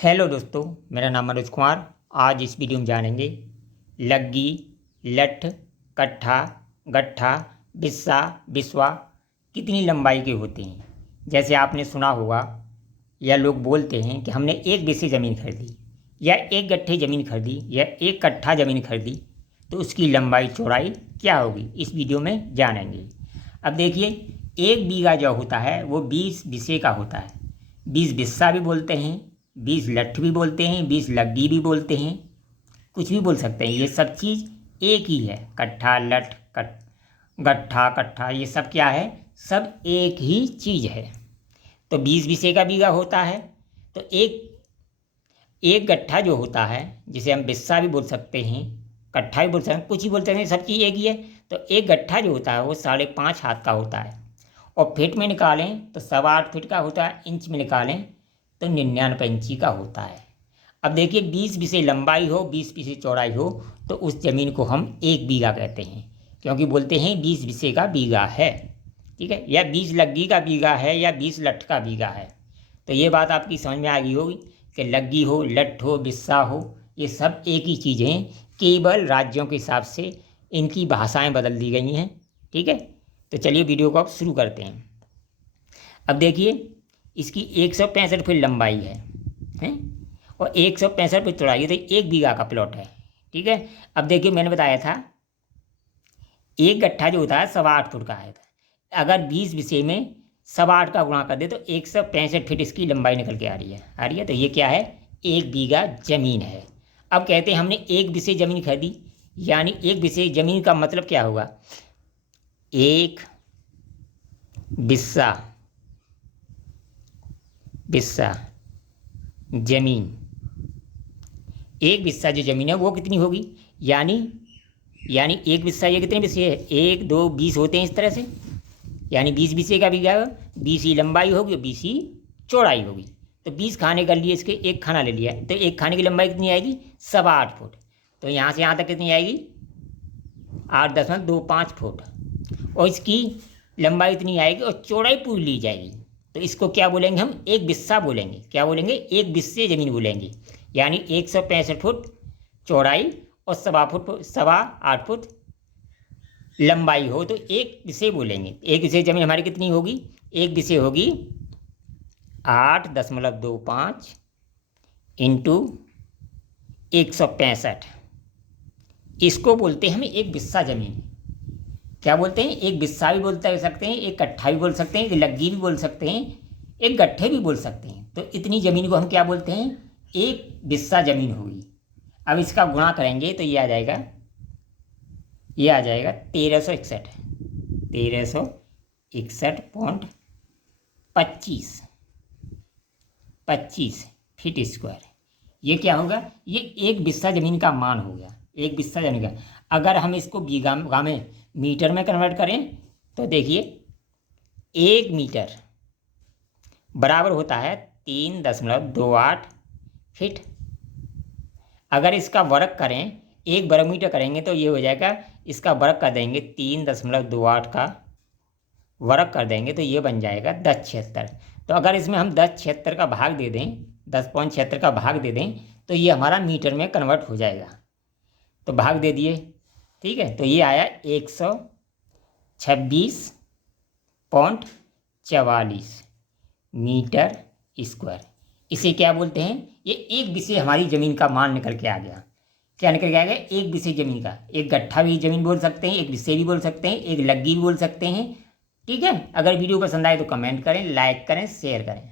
Hello दोस्तों, मेरा नाम मनोज कुमार। आज इस वीडियो में जानेंगे लग्गी, लठ, कट्ठा, गट्ठा, बिस्सा, बिस्वा कितनी लंबाई के होते हैं। जैसे आपने सुना होगा या लोग बोलते हैं कि हमने एक बिस्से ज़मीन खरीदी या एक गट्ठे ज़मीन खरीदी या एक कट्ठा ज़मीन खरीदी तो उसकी लंबाई चौड़ाई क्या होगी, इस वीडियो में जानेंगे। अब देखिए, एक बीघा जो होता है वो 20 बिस्से का होता है। 20 बिस्सा भी बोलते हैं, 20 लठ भी बोलते हैं, 20 लग्गी भी बोलते हैं, कुछ भी बोल सकते हैं। ये सब चीज़ एक ही है। कट्ठा, लठ, गट्ठा, कट्ठा, ये सब क्या है? सब एक ही चीज़ है। तो 20 बिस्से का बीघा होता है तो एक गट्ठा जो होता है, जिसे हम बिस्सा भी बोल सकते हैं, कट्ठा भी बोल सकते हैं, कुछ भी बोल सकते हैं, सब चीज़ एक ही है। तो एक गट्ठा जो होता है वो 5.5 हाथ का होता है और फीट में निकालें तो 8.25 फीट का होता है, इंच में निकालें तो 99 इंची का होता है। अब देखिए, 20 बिस्से लंबाई हो, 20 बिस्से चौड़ाई हो तो उस ज़मीन को हम एक बीघा कहते हैं, क्योंकि बोलते हैं 20 बिस्से का बीघा है, ठीक है, या 20 लग्गी का बीघा है या 20 लठ का बीघा है। तो ये बात आपकी समझ में आ गई होगी कि लग्गी हो, लठ हो, बिस्सा हो, ये सब एक ही चीज़ हैं, केवल राज्यों के हिसाब से इनकी भाषाएं बदल दी गई हैं, ठीक है। तो चलिए वीडियो को अब शुरू करते हैं। अब देखिए, इसकी 165 फीट लंबाई है हैं और 165 फीट चौड़ाई है, तो एक बीघा का प्लॉट है, ठीक है। अब देखिए, मैंने बताया था एक गट्ठा जो होता है 8.25 फुट का है। अगर 20 बिस्से में 8.25 का गुणा कर दे तो 165 फीट इसकी लंबाई निकल के आ रही है। तो ये क्या है? एक बीघा ज़मीन है। अब कहते हैं हमने एक बिस्से ज़मीन खरीदी, यानी एक बिस्से ज़मीन का मतलब क्या होगा? एक बिस्सा ज़मीन, एक बिस्सा जो ज़मीन है वो कितनी होगी? यानी एक बिस्सा, ये कितने बिस्से है? 1, 2, 20 होते हैं इस तरह से, यानी 20 बिस्से का बीघा, 20 ही लंबाई होगी और 20 ही चौड़ाई होगी। तो 20 खाने कर लिए, इसके एक खाना ले लिया, तो एक खाने की लंबाई कितनी आएगी? 8.25 फुट। तो यहाँ से यहाँ तक कितनी आएगी? 8.25 फुट। और इसकी लंबाई इतनी आएगी और चौड़ाई पूरी ली जाएगी, तो इसको क्या बोलेंगे? हम एक बिस्सा बोलेंगे। क्या बोलेंगे? एक बिस्से ज़मीन बोलेंगे। यानी 165 फुट चौड़ाई और 8.25 फुट लंबाई हो तो एक बिस्से बोलेंगे। एक बिस्से ज़मीन हमारी कितनी होगी? एक बिस्से होगी 8.25 इंटू 165। इसको बोलते हैं हम एक बिस्सा ज़मीन। क्या बोलते हैं? एक बिस्सा भी बोलते सकते हैं, एक कट्ठा भी बोल सकते हैं, एक लग्गी भी बोल सकते हैं, एक गट्ठे भी बोल सकते हैं। तो इतनी ज़मीन को हम क्या बोलते हैं? एक बिस्सा ज़मीन होगी। अब इसका गुणा करेंगे तो ये आ जाएगा 1361.25 फीट स्क्वायर। ये क्या होगा? ये एक बिस्सा ज़मीन का मान हो गया, एक बिस्सा ज़मीन का। अगर हम इसको बीघा में मीटर में कन्वर्ट करें तो देखिए, 1 मीटर बराबर होता है 3.28 फीट। अगर इसका वर्ग करें, 1 वर्ग मीटर करेंगे तो ये हो जाएगा, इसका वर्ग कर देंगे 3.28 का वर्ग कर देंगे तो ये बन जाएगा 1076। तो अगर इसमें हम 1076 का भाग दे दें, 10.76 का भाग दे दें तो ये हमारा मीटर में कन्वर्ट हो जाएगा। तो भाग दे दिए, ठीक है। तो ये आया 126.44 मीटर स्क्वायर। इसे क्या बोलते हैं? ये एक बिस्से हमारी ज़मीन का मान निकल के आ गया। क्या निकल के आ गया? एक बिस्से ज़मीन का। एक गट्ठा भी ज़मीन बोल सकते हैं, एक बिस्से भी बोल सकते हैं, एक लग्गी भी बोल सकते हैं, ठीक है। अगर वीडियो पसंद आए तो कमेंट करें, लाइक करें, शेयर करें।